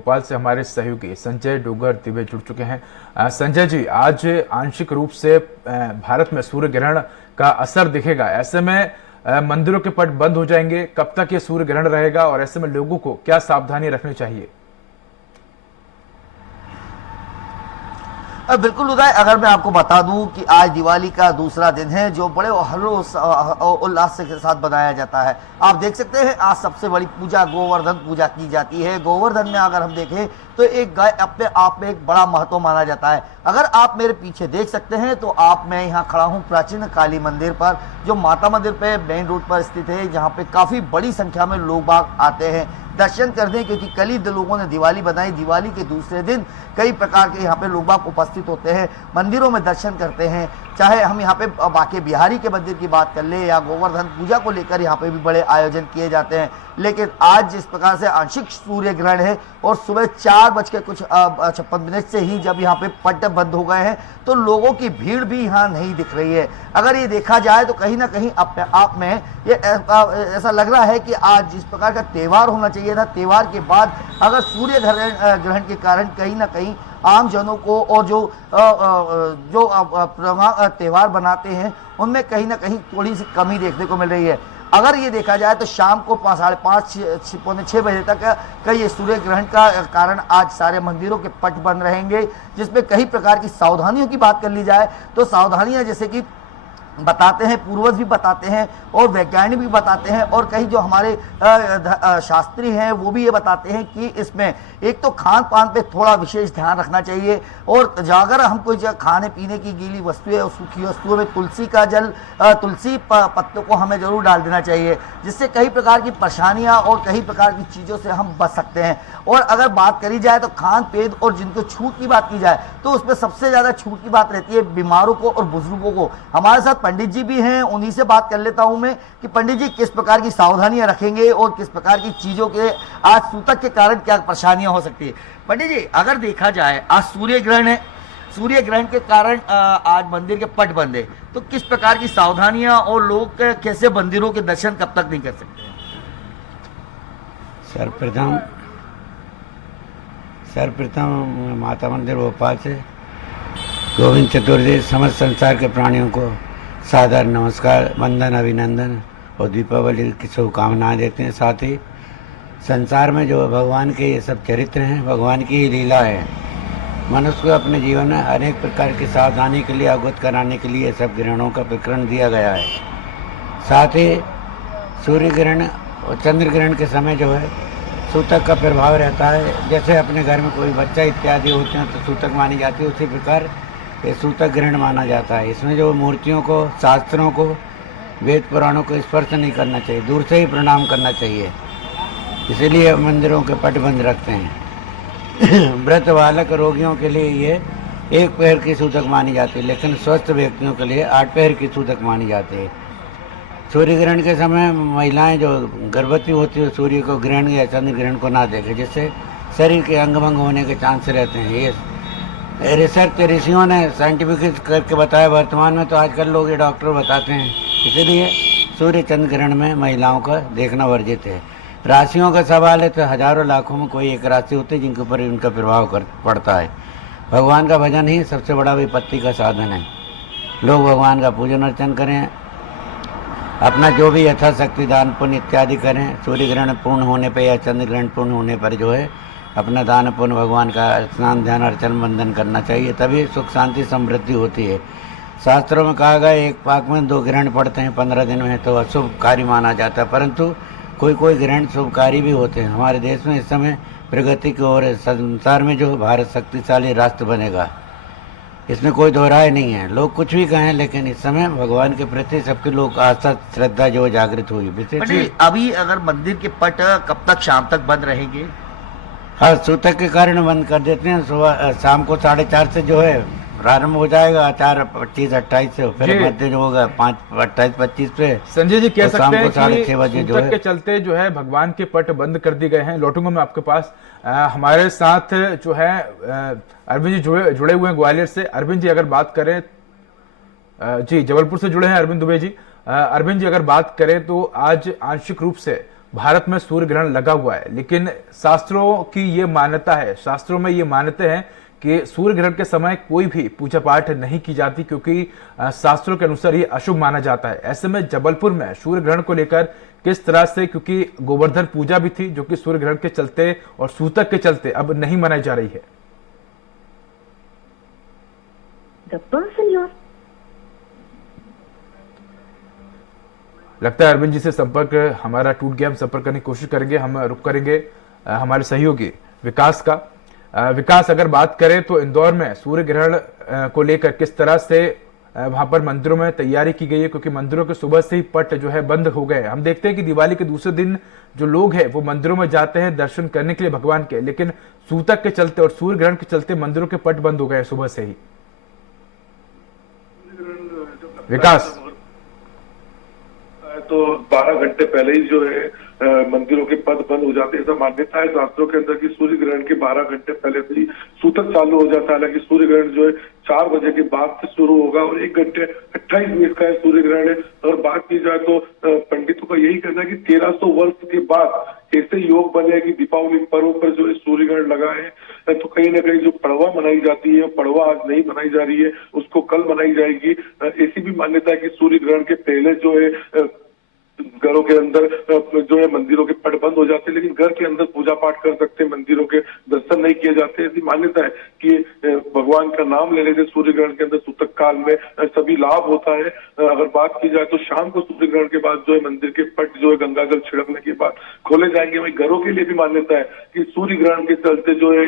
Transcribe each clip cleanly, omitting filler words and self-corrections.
भोपाल से हमारे सहयोगी संजय डोगर दिवे जुड़ चुके हैं। संजय जी, आज आंशिक रूप से भारत में सूर्य ग्रहण का असर दिखेगा, ऐसे में मंदिरों के पट बंद हो जाएंगे, कब तक ये सूर्य ग्रहण रहेगा और ऐसे में लोगों को क्या सावधानी रखनी चाहिए? बिल्कुल उदय, अगर मैं आपको बता दूं कि आज दिवाली का दूसरा दिन है जो बड़े उल्लास के साथ बनाया जाता है। आप देख सकते हैं आज सबसे बड़ी पूजा गोवर्धन पूजा की जाती है। गोवर्धन में अगर हम देखें तो एक गाय अपने आप में एक बड़ा महत्व माना जाता है। अगर आप मेरे पीछे देख सकते हैं तो मैं यहाँ खड़ा हूँ प्राचीन काली मंदिर पर, जो माता मंदिर पे मेन रोड पर स्थित है, जहाँ पे काफी बड़ी संख्या में लोग बाग आते हैं दर्शन करने, क्योंकि कल ही लोगों ने दिवाली बनाई। दिवाली के दूसरे दिन कई प्रकार के यहाँ पे लोग बाग उपस्थित होते हैं, मंदिरों में दर्शन करते हैं। चाहे हम यहाँ पे बाके बिहारी के मंदिर की बात कर ले या गोवर्धन पूजा को लेकर यहाँ पे भी बड़े आयोजन किए जाते हैं। लेकिन आज जिस प्रकार से आंशिक सूर्य ग्रहण है और सुबह 4:56 से ही जब यहाँ पे पट बंद हो गए हैं तो लोगों की भीड़ भी यहाँ नहीं दिख रही है। अगर ये देखा जाए तो कहीं ना कहीं अपने आप में ये ऐसा लग रहा है कि आज जिस प्रकार का त्यौहार होना चाहिए था, त्यौहार के बाद अगर सूर्य ग्रहण के कारण कहीं ना कहीं आम जनों को और जो त्यौहार बनाते हैं उनमें कहीं ना कहीं थोड़ी सी कमी देखने को मिल रही है। अगर ये देखा जाए तो शाम को 5:30 पौने 6 बजे तक का ये सूर्य ग्रहण का कारण आज सारे मंदिरों के पट बंद रहेंगे, जिसमें कई प्रकार की सावधानियों की बात कर ली जाए तो सावधानियां जैसे कि बताते हैं, पूर्वज भी बताते हैं और वैज्ञानिक भी बताते हैं और कई जो हमारे शास्त्री हैं वो भी ये बताते हैं कि इसमें एक तो खान पान पे थोड़ा विशेष ध्यान रखना चाहिए और अगर हम कोई खाने पीने की गीली वस्तुएं और सूखी वस्तुओं में तुलसी का जल, तुलसी पत्तों को हमें जरूर डाल देना चाहिए, जिससे कई प्रकार की परेशानियां और कई प्रकार की चीज़ों से हम बच सकते हैं। और अगर बात करी जाए तो खान पेन और जिनको छूट की बात की जाए तो उसमें सबसे ज़्यादा छूट की बात रहती है बीमारों को और बुजुर्गों को। हमारे साथ पंडित जी भी हैं, उन्हीं से बात कर लेता हूं मैं कि पंडित जी किस प्रकार की सावधानियां रखेंगे और किस प्रकार की चीज़ों के आज सूतक के कारण क्या परेशानियां हो सकती है। पंडित जी, अगर देखा जाए आज सूर्य ग्रहण है, सूर्य ग्रहण के कारण आज मंदिर के पट बंद है, तो किस प्रकार की सावधानियां और लोग कैसे मंदिरों के दर्शन कब तक नहीं कर सकते? सर्वप्रथम माता मंदिर भोपाल से गोविंद चतुर्दशी समस्त संसार के प्राणियों को सादर नमस्कार, वंदन, अभिनंदन और दीपावली की शुभकामनाएं देते हैं। साथ ही संसार में जो भगवान के ये सब चरित्र हैं, भगवान की ही लीला है। मनुष्य को अपने जीवन में अनेक प्रकार की सावधानी के लिए अवगत कराने के लिए सब ग्रहणों का प्रकरण दिया गया है। साथ ही सूर्य ग्रहण और चंद्र ग्रहण के समय जो है सूतक का प्रभाव रहता है। जैसे अपने घर में कोई बच्चा इत्यादि होते हैं तो सूतक मानी जाती है, उसी प्रकार ये सूतक ग्रहण माना जाता है। इसमें जो मूर्तियों को, शास्त्रों को, वेद पुराणों को स्पर्श नहीं करना चाहिए, दूर से ही प्रणाम करना चाहिए। इसीलिए मंदिरों के पट बंद रखते हैं। व्रत बालक रोगियों के लिए ये 1 पहर की सूतक मानी जाती है, लेकिन स्वस्थ व्यक्तियों के लिए 8 पहर की सूतक मानी जाती है। सूर्य ग्रहण के समय महिलाएं जो गर्भवती होती है सूर्य को ग्रहण या चंद्र ग्रहण को ना देखें, जिससे शरीर के अंग भंग होने के चांस रहते हैं। ये रिसर्च ऋषियों ने साइंटिफिक करके बताया। वर्तमान में तो आजकल लोग ये डॉक्टर बताते हैं। इसीलिए सूर्य चंद्र ग्रहण में महिलाओं का देखना वर्जित है। राशियों का सवाल है तो हजारों लाखों में कोई एक राशि होती है जिनके ऊपर इनका प्रभाव पड़ता है। भगवान का भजन ही सबसे बड़ा विपत्ति का साधन है। लोग भगवान का पूजन अर्चन करें, अपना जो भी यथाशक्ति दान पुण्य इत्यादि करें। सूर्य ग्रहण पूर्ण होने पर या चंद्र ग्रहण पूर्ण होने पर जो है अपना दान पुण्य भगवान का स्नान ध्यान अर्चन वंदन करना चाहिए, तभी सुख शांति समृद्धि होती है। शास्त्रों में कहा गया 1 पाक में 2 ग्रहण पड़ते हैं 15 दिन में तो अशुभ कार्य माना जाता है, परंतु कोई ग्रहण शुभकारी भी होते हैं। हमारे देश में इस समय प्रगति की ओर संसार में जो भारत शक्तिशाली राष्ट्र बनेगा, इसमें कोई दोहराए नहीं है। लोग कुछ भी कहें, लेकिन इस समय भगवान के प्रति सबके लोग आस्था श्रद्धा जो जागृत हुई। अभी अगर मंदिर के पट कब तक शाम तक बंद रहेंगे? हाँ, सूतक के कारण बंद कर देते हैं। सुबह शाम को 4:30 से जो है प्रारंभ हो जाएगा, 4:25-28 से फिर मध्य जो होगा 5:28-25 पे। संजय जी, कह सकते हैं कि 6:30 बजे जो है के चलते जो है भगवान के पट बंद कर दिए गए हैं। लौटूंगा मैं आपके पास। हमारे साथ जो है अरविंद जी जुड़े हुए हैं ग्वालियर से। अरविंद जी, अगर बात करें जी, जबलपुर से जुड़े हैं अरविंद दुबे जी। अरविंद जी, अगर बात करें तो आज आंशिक रूप से भारत में सूर्य ग्रहण लगा हुआ है, लेकिन शास्त्रों की ये मान्यता है, शास्त्रों में ये मान्यते हैं कि सूर्य ग्रहण के समय कोई भी पूजा पाठ नहीं की जाती, क्योंकि शास्त्रों के अनुसार ये अशुभ माना जाता है। ऐसे में जबलपुर में सूर्य ग्रहण को लेकर किस तरह से, क्योंकि गोवर्धन पूजा भी थी जो कि सूर्य ग्रहण के चलते और सूतक के चलते अब नहीं मनाई जा रही है। लगता है अरविंद जी से संपर्क हमारा टूट गया। हम संपर्क करने की कोशिश करेंगे। हम रुक करेंगे हमारे सहयोगी विकास का। विकास, अगर बात करें तो इंदौर में सूर्य ग्रहण को लेकर किस तरह से वहां पर मंदिरों में तैयारी की गई है, क्योंकि मंदिरों के सुबह से ही पट जो है बंद हो गए। हम देखते हैं कि दिवाली के दूसरे दिन जो लोग हैं वो मंदिरों में जाते हैं दर्शन करने के लिए भगवान के, लेकिन सूतक के चलते और सूर्य ग्रहण के चलते मंदिरों के पट बंद हो गए सुबह से ही। विकास, तो 12 घंटे पहले ही जो है मंदिरों के पद बंद हो जाते हैं। ऐसा मान्यता है शास्त्रों के अंदर कि सूर्य ग्रहण के 12 घंटे पहले से ही सूतक चालू हो जाता है। हालांकि सूर्य ग्रहण जो है 4 बजे के बाद से शुरू होगा और 1 घंटे 28 मिनट का सूर्य ग्रहण है। और बात की जाए तो पंडितों का यही कहना है कि 1300 वर्ष के बाद ऐसे योग बने हैं कि दीपावली पर्व पर जो है सूर्य ग्रहण लगा है, तो कहीं ना कहीं जो पड़वा मनाई जाती है, पड़वा आज नहीं मनाई जा रही है, उसको कल मनाई जाएगी। ऐसी भी मान्यता है कि सूर्य ग्रहण के पहले जो है घरों के अंदर जो है मंदिरों के पट बंद हो जाते हैं, लेकिन घर के अंदर पूजा पाठ कर सकते हैं, मंदिरों के दर्शन नहीं किए जाते। ऐसी मान्यता है कि भगवान का नाम लेने से सूर्य ग्रहण के अंदर सूतक काल में सभी लाभ होता है। अगर बात की जाए तो शाम को सूर्य ग्रहण के बाद जो है मंदिर के पट जो है गंगा जल छिड़कने के बाद खोले जाएंगे। वही घरों के लिए भी मान्यता है कि सूर्य ग्रहण के चलते जो है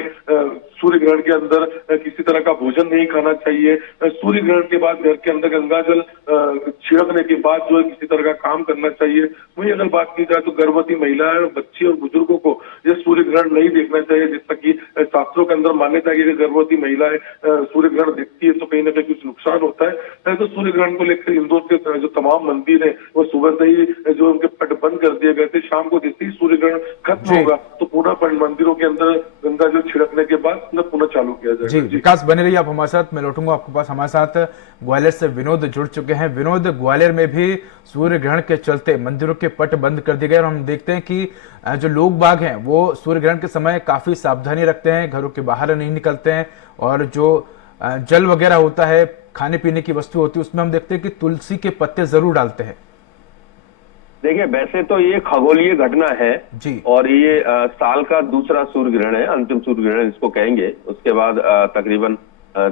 सूर्य ग्रहण के अंदर किसी तरह का भोजन नहीं खाना चाहिए। सूर्य ग्रहण के बाद घर के अंदर गंगा जल छिड़कने के बाद जो है किसी तरह का काम करना चाहिए। वही अगर बात की जाए तो गर्भवती महिलाएं, बच्चे और बुजुर्गों को ये सूर्य ग्रहण नहीं देखना चाहिए, जैसा कि शास्त्रों के अंदर मान्यता है कि गर्भवती महिलाएं सूर्य ग्रहण देखती है तो कहीं ना कहीं कुछ नुकसान होता है। तो सूर्य ग्रहण को लेकर इंदौर के जो तमाम मंदिर है वो सुबह से ही जो उनके पट बंद कर दिए गए थे। शाम को जैसे ही सूर्य ग्रहण खत्म होगा तो पुनः मंदिरों के अंदर गंगा जल छिड़कने के बाद पुनः चालू किया जाएगा। जी विकास, बने रहिए आप हमारे साथ। मैं लौटूंगा आपके पास। हमारे साथ ग्वालियर से विनोद जुड़ चुके हैं। विनोद, ग्वालियर में भी सूर्य ग्रहण के चलते मंदिरों के पट बंद कर दिए गए और हम देखते हैं कि जो लोग बाग हैं वो सूर्य ग्रहण के समय काफी सावधानी रखते हैं, घरों के बाहर नहीं निकलते हैं, और जो जल वगैरह होता है, खाने पीने की वस्तु होती है, उसमें हम देखते हैं कि तुलसी के पत्ते जरूर डालते हैं। देखिए, वैसे तो ये खगोलीय घटना है जी, और ये साल का दूसरा सूर्य ग्रहण है, अंतिम सूर्य ग्रहण इसको कहेंगे। उसके बाद तकरीबन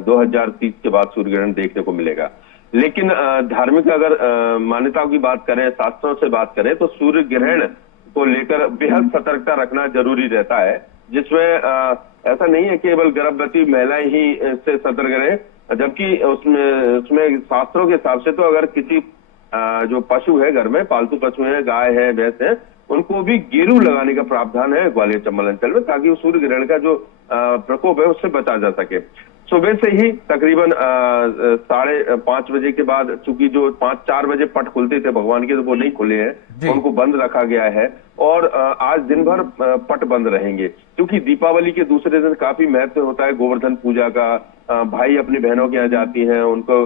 2030 के बाद सूर्य ग्रहण देखने को मिलेगा। लेकिन धार्मिक अगर मान्यताओं की बात करें, शास्त्रों से बात करें, तो सूर्य ग्रहण को लेकर बेहद सतर्कता रखना जरूरी रहता है, जिसमें ऐसा नहीं है केवल गर्भवती महिलाएं ही से सतर्क रहें, जबकि उसमें शास्त्रों के हिसाब से तो अगर किसी जो पशु है घर में, पालतू पशु है, गाय है, भैंस है, उनको भी गेरू लगाने का प्रावधान है ग्वालियर चंबल अंचल में, ताकि सूर्य ग्रहण का जो प्रकोप है उससे बचा जा सके। सुबह से ही तकरीबन 5:30 बजे के बाद, चूंकि जो 5-4 बजे पट खुलते थे भगवान के, तो वो नहीं खुले हैं, उनको बंद रखा गया है। और आज दिन भर पट बंद रहेंगे, क्योंकि दीपावली के दूसरे दिन काफी महत्व होता है गोवर्धन पूजा का। भाई अपनी बहनों के यहाँ जाती हैं, उनको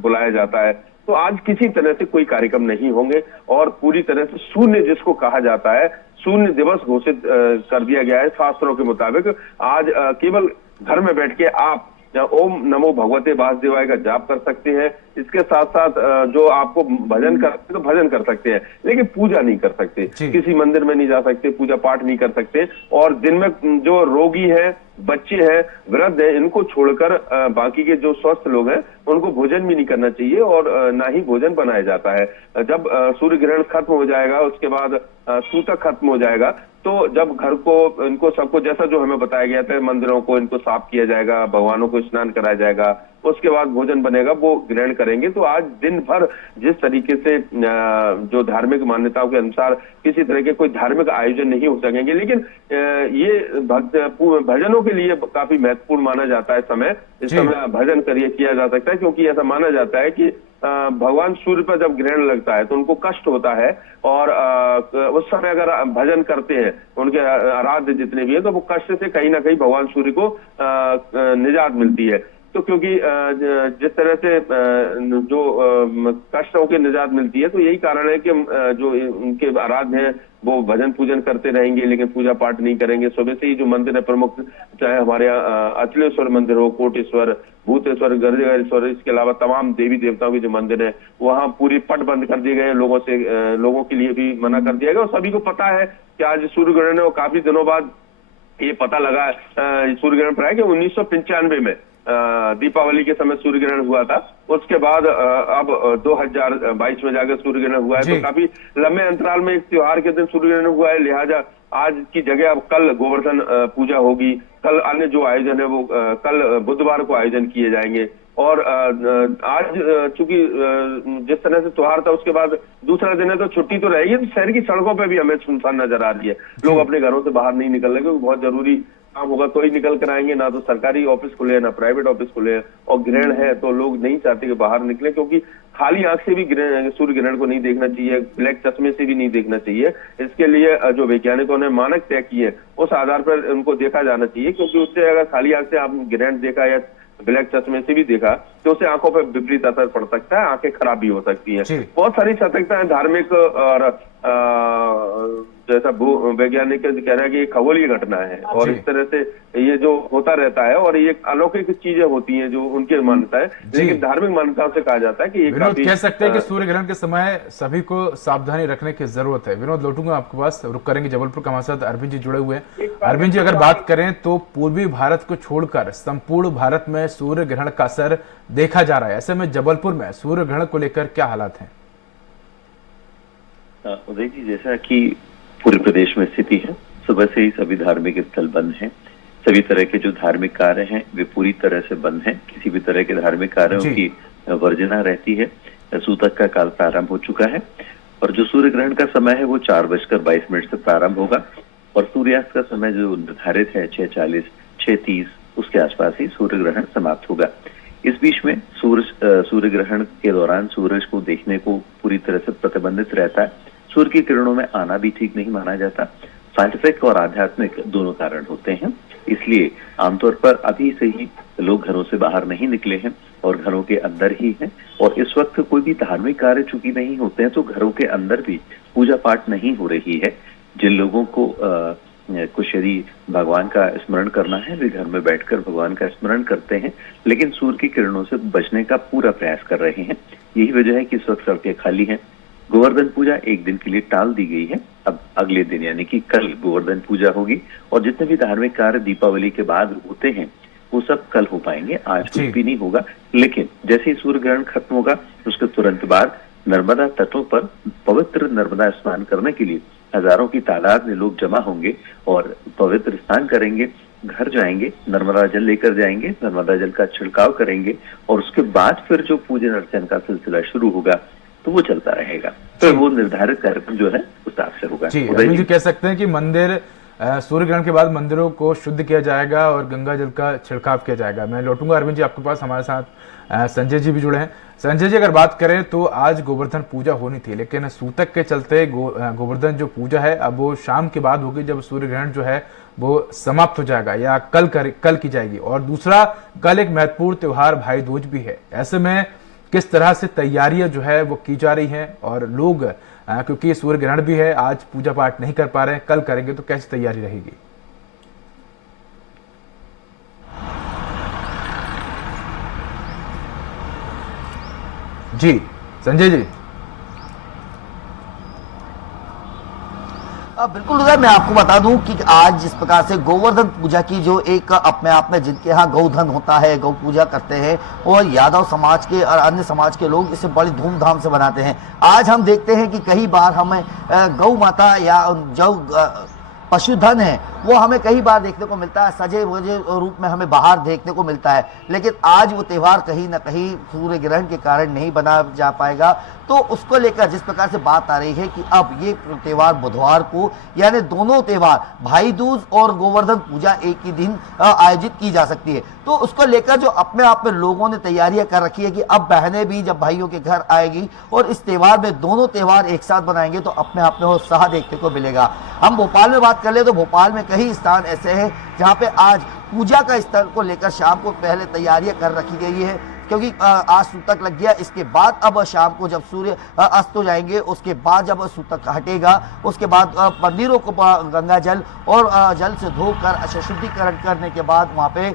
बुलाया जाता है। तो आज किसी तरह से कोई कार्यक्रम नहीं होंगे और पूरी तरह से शून्य, जिसको कहा जाता है, शून्य दिवस घोषित कर दिया गया है शास्त्रों के मुताबिक। आज केवल घर में बैठ के आप ओम नमो भगवते वासुदेवाय का जाप कर सकते हैं। इसके साथ साथ जो आपको भजन करते तो भजन कर सकते हैं, लेकिन पूजा नहीं कर सकते, किसी मंदिर में नहीं जा सकते, पूजा पाठ नहीं कर सकते। और दिन में जो रोगी है, बच्चे हैं, वृद्ध हैं, इनको छोड़कर बाकी के जो स्वस्थ लोग हैं उनको भोजन भी नहीं करना चाहिए और ना ही भोजन बनाया जाता है। जब सूर्य ग्रहण खत्म हो जाएगा, उसके बाद सूतक खत्म हो जाएगा, तो जब घर को, इनको सबको, जैसा जो हमें बताया गया था, मंदिरों को इनको साफ किया जाएगा, भगवानों को स्नान कराया जाएगा, उसके बाद भोजन बनेगा, वो ग्रहण करेंगे। तो आज दिन भर जिस तरीके से जो धार्मिक मान्यताओं के अनुसार किसी तरह के कोई धार्मिक आयोजन नहीं हो सकेंगे, लेकिन ये भजनों के लिए काफी महत्वपूर्ण माना जाता है समय। इस समय भजन किया जा सकता है, क्योंकि ऐसा माना जाता है कि भगवान सूर्य पर जब ग्रहण लगता है तो उनको कष्ट होता है, और उस समय अगर भजन करते हैं उनके आराध्य जितने भी हैं, तो वो कष्ट से कहीं ना कहीं भगवान सूर्य को निजात मिलती है। तो क्योंकि जिस तरह से जो कष्टों की निजात मिलती है, तो यही कारण है कि जो उनके आराध्य हैं वो भजन पूजन करते रहेंगे लेकिन पूजा पाठ नहीं करेंगे। सुबह से ही जो मंदिर है प्रमुख, चाहे हमारे यहाँ अचलेश्वर मंदिर हो, कोटेश्वर, भूतेश्वर, गर्जेश्वर, इसके अलावा तमाम देवी देवताओं के जो मंदिर है वहां पूरी पट बंद कर दिए गए, लोगों के लिए भी मना कर दिया गया। और सभी को पता है कि आज सूर्य ग्रहण है और काफी दिनों बाद ये पता लगा सूर्य ग्रहण पर है कि 1995 में दीपावली के समय सूर्य ग्रहण हुआ था। उसके बाद अब 2022 में जाकर सूर्य ग्रहण हुआ है। तो काफी लंबे अंतराल में एक त्योहार के दिन सूर्य ग्रहण हुआ है, लिहाजा आज की जगह अब कल गोवर्धन पूजा होगी, कल अन्य जो आयोजन है वो कल बुधवार को आयोजन किए जाएंगे। और आज चूंकि जिस तरह से त्योहार था उसके बाद दूसरा दिन है तो छुट्टी तो रहेगी, तो शहर की सड़कों पे भी हमें सुनसान नजर आ रही है। लोग अपने घरों से बाहर नहीं निकल रहे क्योंकि बहुत जरूरी काम होगा तो ही निकल कर आएंगे, ना तो सरकारी ऑफिस खुले ना प्राइवेट ऑफिस खुले, और ग्रहण है तो लोग नहीं चाहते कि बाहर निकले, क्योंकि खाली आंख से भी सूर्य ग्रहण को नहीं देखना चाहिए, ब्लैक चश्मे से भी नहीं देखना चाहिए। इसके लिए जो वैज्ञानिकों ने मानक तय किए उस आधार पर उनको देखा जाना चाहिए, क्योंकि उससे अगर खाली आंख से आप ग्रहण देखा या ब्लैक चश्मे से भी देखा तो उससे आंखों पर विपरीत असर पड़ सकता है, आंखें खराब भी हो सकती हैं। बहुत सारी सतर्कता है धार्मिक और जैसा वैज्ञानिक कह रहे हैं कि खगोलीय घटना है और इस तरह से ये जो होता रहता है और ये अलौकिक चीजें होती हैं जो उनकी मान्यता है, लेकिन धार्मिक मान्यताओं से कहा जाता है कि ये विनोद कह सकते हैं कि सूर्य ग्रहण के समय सभी को सावधानी रखने की जरूरत है। विनोद लौटूंगा आपके पास, रुक करेंगे जबलपुर का, हमारे साथ अरविंद जी जुड़े हुए हैं। अरविंद जी, अगर बात करें तो पूर्वी भारत को छोड़कर संपूर्ण भारत में सूर्य ग्रहण का असर देखा जा रहा है, ऐसे में जबलपुर में सूर्य ग्रहण को लेकर क्या हालात हैं? उदय जी, जैसा कि पूरे प्रदेश में स्थिति है, सुबह से ही सभी धार्मिक स्थल बंद हैं, सभी तरह के जो धार्मिक कार्य हैं वे पूरी तरह से बंद हैं, किसी भी तरह के धार्मिक कार्यों की वर्जना रहती है। सूतक का काल प्रारंभ हो चुका है और जो सूर्य ग्रहण का समय है वो 4:22 से प्रारंभ होगा और सूर्यास्त का समय जो निर्धारित है 6:40, 6:30 उसके आसपास ही सूर्य ग्रहण समाप्त होगा। इस बीच में सूर्य ग्रहण के दौरान सूरज को देखने को पूरी तरह से प्रतिबंधित रहता है। सूर्य की किरणों में आना भी ठीक नहीं माना जाता। साइंटिफिक और आध्यात्मिक दोनों कारण होते हैं, इसलिए आमतौर पर अभी से ही लोग घरों से बाहर नहीं निकले हैं और घरों के अंदर ही हैं। और इस वक्त कोई भी धार्मिक कार्य चूंकि नहीं होते हैं तो घरों के अंदर भी पूजा पाठ नहीं हो रही है। जिन लोगों को कुछ यदि भगवान का स्मरण करना है वे घर में बैठकर भगवान का स्मरण करते हैं, लेकिन सूर्य की किरणों से बचने का पूरा प्रयास कर रहे हैं। यही वजह है कि इस वक्त सड़कें खाली हैं। गोवर्धन पूजा एक दिन के लिए टाल दी गई है, अब अगले दिन यानी कि कल गोवर्धन पूजा होगी और जितने भी धार्मिक कार्य दीपावली के बाद होते हैं वो सब कल हो पाएंगे, आज कुछ भी नहीं होगा। लेकिन जैसे ही सूर्य ग्रहण खत्म होगा उसके तुरंत बाद नर्मदा तटों पर पवित्र नर्मदा स्नान करने के लिए हजारों की तादाद में लोग जमा होंगे और पवित्र स्नान करेंगे, घर जाएंगे, नर्मदा जल लेकर जाएंगे, नर्मदा जल का छिड़काव करेंगे और उसके बाद फिर जो पूजन अर्चन का सिलसिला शुरू होगा तो वो चलता रहेगा। तो वो निर्धारित कार्यक्रम जो है उस हिसाब से होगा। जी, अरविंद जी कह सकते हैं कि मंदिर सूर्य ग्रहण के बाद मंदिरों को शुद्ध किया जाएगा और गंगा जल का छिड़काव किया जाएगा। मैं लौटूंगा अरविंद जी आपके पास, हमारे साथ संजय जी भी जुड़े हैं। संजय जी, अगर बात करें तो आज गोवर्धन पूजा होनी थी, लेकिन सूतक के चलते गोवर्धन जो पूजा है अब वो शाम के बाद होगी, जब सूर्य ग्रहण जो है वो समाप्त हो जाएगा या कल की जाएगी। और दूसरा, कल एक महत्वपूर्ण त्योहार भाई दूज भी है। ऐसे में किस तरह से तैयारियां जो है वो की जा रही हैं और लोग क्योंकि सूर्य ग्रहण भी है, आज पूजा पाठ नहीं कर पा रहे हैं, कल करेंगे, तो कैसी तैयारी रहेगी? जी संजय जी। बिल्कुल उदय, मैं आपको बता दूं कि आज जिस प्रकार से गोवर्धन पूजा की जो एक अपने आप में जिनके यहाँ गौधन होता है, गौ पूजा करते हैं और यादव समाज के और अन्य समाज के लोग इसे बड़ी धूमधाम से मनाते हैं। आज हम देखते हैं कि कई बार हमें गौ माता या जो पशुधन है वो हमें कई बार देखने को मिलता है, सजे वजे रूप में हमें बाहर देखने को मिलता है, लेकिन आज वो त्यौहार कहीं ना कहीं सूर्य ग्रहण के कारण नहीं बना जा पाएगा। तो उसको लेकर जिस प्रकार से बात आ रही है कि अब ये त्यौहार बुधवार को, यानी दोनों त्यौहार भाई दूज और गोवर्धन पूजा एक ही दिन आयोजित की जा सकती है। तो उसको लेकर जो अपने आप में लोगों ने तैयारियां कर रखी है कि अब बहनें भी जब भाइयों के घर आएगी और इस त्यौहार में दोनों त्यौहार एक साथ बनाएंगे तो अपने आप में उत्साह देखने को मिलेगा। हम भोपाल में बात कर ले तो भोपाल में कई स्थान ऐसे हैं जहाँ पे आज पूजा का स्थल को लेकर शाम को पहले तैयारियां कर रखी गई है। क्योंकि आज सूतक लग गया, इसके बाद अब शाम को जब सूर्य अस्त हो जाएंगे उसके बाद जब सूतक हटेगा उसके बाद मंदिरों को गंगा जल और जल से धोकर शुद्धिकरण करने के बाद वहाँ पे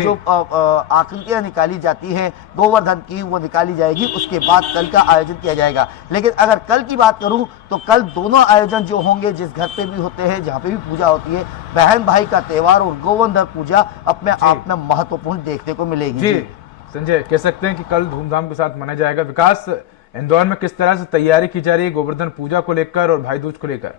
जो आकृतियाँ निकाली जाती हैं गोवर्धन की वो निकाली जाएगी। उसके बाद कल का आयोजन किया जाएगा। लेकिन अगर कल की बात करूं तो कल दोनों आयोजन जो होंगे जिस घर पे भी होते हैं, जहाँ पे भी पूजा होती है, बहन भाई का त्योहार और गोवर्धन पूजा अपने आप में महत्वपूर्ण देखने को मिलेगी। जी संजय, कह सकते हैं कि कल धूमधाम के साथ मनाया जाएगा। विकास, इंदौर में किस तरह से तैयारी की जा रही है गोवर्धन पूजा को लेकर और भाई दूज को लेकर?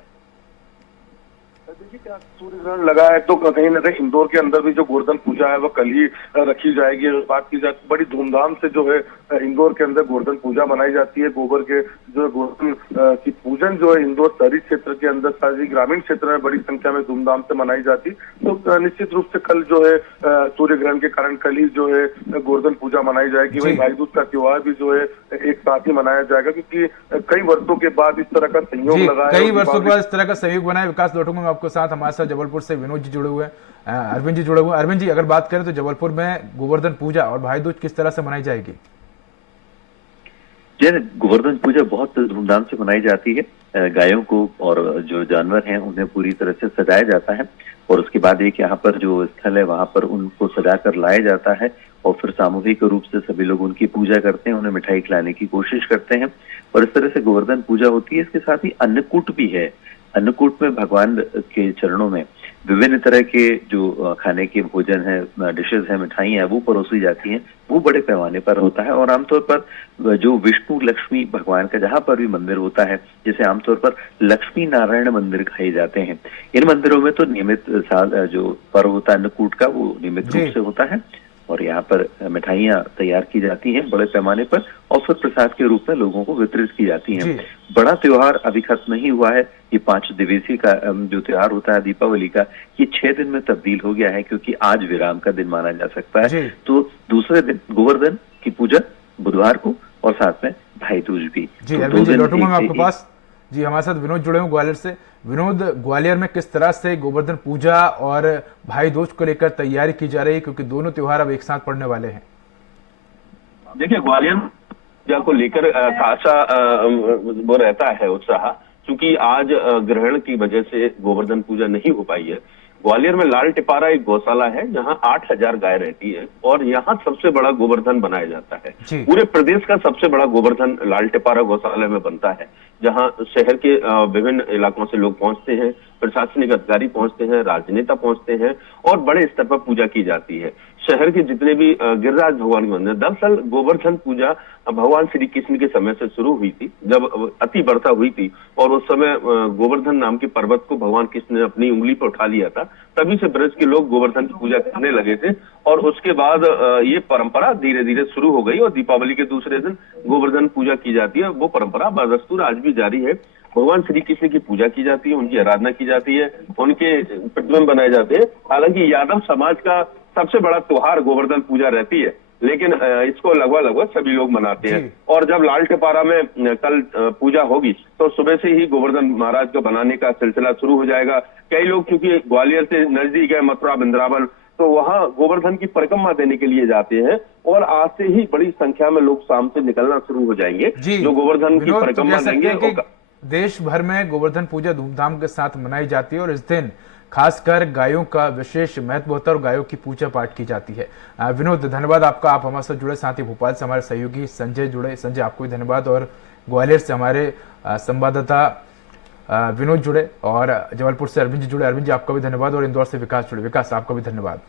देखिए, क्या सूर्य ग्रहण लगा है तो कहीं ना कहीं इंदौर के अंदर भी जो गोवर्धन पूजा है वो कल ही रखी जाएगी। बात की जाती बड़ी धूमधाम से जो है इंदौर के अंदर गोवर्धन पूजा मनाई जाती है। गोबर के जो गोवर्धन की पूजन जो है इंदौर शहरी क्षेत्र के अंदर, शहरी ग्रामीण क्षेत्र में बड़ी संख्या में धूमधाम से मनाई जाती। तो निश्चित रूप से कल जो है सूर्य ग्रहण के कारण कल ही जो है गोवर्धन पूजा मनाई जाएगी। वही भाई दूज का त्योहार भी जो है एक साथ ही मनाया जाएगा, क्योंकि कई वर्षों के बाद इस तरह का संयोग लगा है। कई वर्षों के बाद इस तरह का सहयोग बना है। विकास, लौटूंगा मैं आपके साथ। हमारे साथ जबलपुर से विनोद जी जुड़े हुए हैं, अरविंद जी जुड़े हुए हैं। अरविंद जी, अगर बात करें तो जबलपुर में गोवर्धन पूजा और भाई दूज किस तरह से मनाई जाएगी? गोवर्धन पूजा बहुत धूमधाम से मनाई जाती है। गायों को और जो जानवर हैं उन्हें पूरी तरह से सजाया जाता है और उसके बाद एक यहाँ पर जो स्थल है वहां पर उनको सजा कर लाया जाता है और फिर सामूहिक रूप से सभी लोग उनकी पूजा करते हैं, उन्हें मिठाई खिलाने की कोशिश करते हैं और इस तरह से गोवर्धन पूजा होती है। इसके साथ ही अन्नकूट भी है। अन्नकूट में भगवान के चरणों में विभिन्न तरह के जो खाने के भोजन है, डिशेज है, मिठाइयाँ हैं, वो परोसी जाती हैं। वो बड़े पैमाने पर होता है और आमतौर पर जो विष्णु लक्ष्मी भगवान का जहां पर भी मंदिर होता है, जैसे आमतौर पर लक्ष्मी नारायण मंदिर कहे जाते हैं, इन मंदिरों में तो नियमित साल जो पर्व होता है अन्नकूट का वो नियमित रूप से होता है और यहाँ पर मिठाइयाँ तैयार की जाती हैं बड़े पैमाने पर और फिर प्रसाद के रूप में लोगों को वितरित की जाती हैं। बड़ा त्योहार अभी खत्म नहीं हुआ है। ये 5 दिवसीय का जो त्योहार होता है दीपावली का, ये 6 दिन में तब्दील हो गया है क्योंकि आज विराम का दिन माना जा सकता है। तो दूसरे दिन गोवर्धन की पूजा बुधवार को और साथ में भाई दूज भी। जी अरविंद जी, लौटूंगा मैं आपके पास। जी, हमारे साथ विनोद जुड़े हुए ग्वालियर से। विनोद, ग्वालियर में किस तरह से गोवर्धन पूजा और भाई दूज को लेकर तैयारी की जा रही है, क्योंकि दोनों त्योहार अब एक साथ पड़ने वाले हैं? देखिए, ग्वालियर पूजा को लेकर खासा वो रहता है उत्साह, क्योंकि आज ग्रहण की वजह से गोवर्धन पूजा नहीं हो पाई है। ग्वालियर में लाल टिपारा एक गौशाला है जहां 8000 गाय रहती है और यहाँ सबसे बड़ा गोवर्धन बनाया जाता है। पूरे प्रदेश का सबसे बड़ा गोवर्धन लाल टिपारा गौशाला में बनता है, जहां शहर के विभिन्न इलाकों से लोग पहुंचते हैं, प्रशासनिक अधिकारी पहुंचते हैं, राजनेता पहुंचते हैं और बड़े स्तर पर पूजा की जाती है। शहर के जितने भी गिरिराज भगवान मंदिर, दरअसल गोवर्धन पूजा भगवान श्री कृष्ण के समय से शुरू हुई थी, जब अति वर्षा हुई थी और उस समय गोवर्धन नाम के पर्वत को भगवान कृष्ण ने अपनी उंगली पर उठा लिया था। तभी से ब्रज के लोग गोवर्धन की पूजा करने लगे थे और उसके बाद ये परंपरा धीरे धीरे शुरू हो गई और दीपावली के दूसरे दिन गोवर्धन पूजा की जाती है। वो परंपरा बदस्तूर आज भी जारी है। भगवान श्री कृष्ण की पूजा की जाती है, उनकी आराधना की जाती है, उनके प्रतिबिंब बनाए जाते हैं। हालांकि यादव समाज का सबसे बड़ा त्योहार गोवर्धन पूजा रहती है, लेकिन इसको लगभग सभी लोग मनाते हैं। और जब लाल टिपारा में कल पूजा होगी तो सुबह से ही गोवर्धन महाराज को बनाने का सिलसिला शुरू हो जाएगा। कई लोग क्योंकि ग्वालियर से नजदीक है मथुरा वृंदावन, तो वहां गोवर्धन की परिक्रमा देने के लिए जाते हैं और आज से ही बड़ी संख्या में लोग शाम से निकलना शुरू हो जाएंगे जो गोवर्धन की परिक्रमा देंगे। देश भर में गोवर्धन पूजा धूमधाम के साथ मनाई जाती है और इस दिन खासकर गायों का विशेष महत्व होता है और गायों की पूजा पाठ की जाती है। विनोद, धन्यवाद आपका, आप हमारे साथ जुड़े। साथ ही भोपाल से हमारे सहयोगी संजय जुड़े। संजय, आपको भी धन्यवाद। और ग्वालियर से हमारे संवाददाता विनोद जुड़े और जबलपुर से अरविंद जी जुड़े। अरविंद जी, आपका भी धन्यवाद। और इंदौर से विकास जुड़े। विकास, आपका भी धन्यवाद।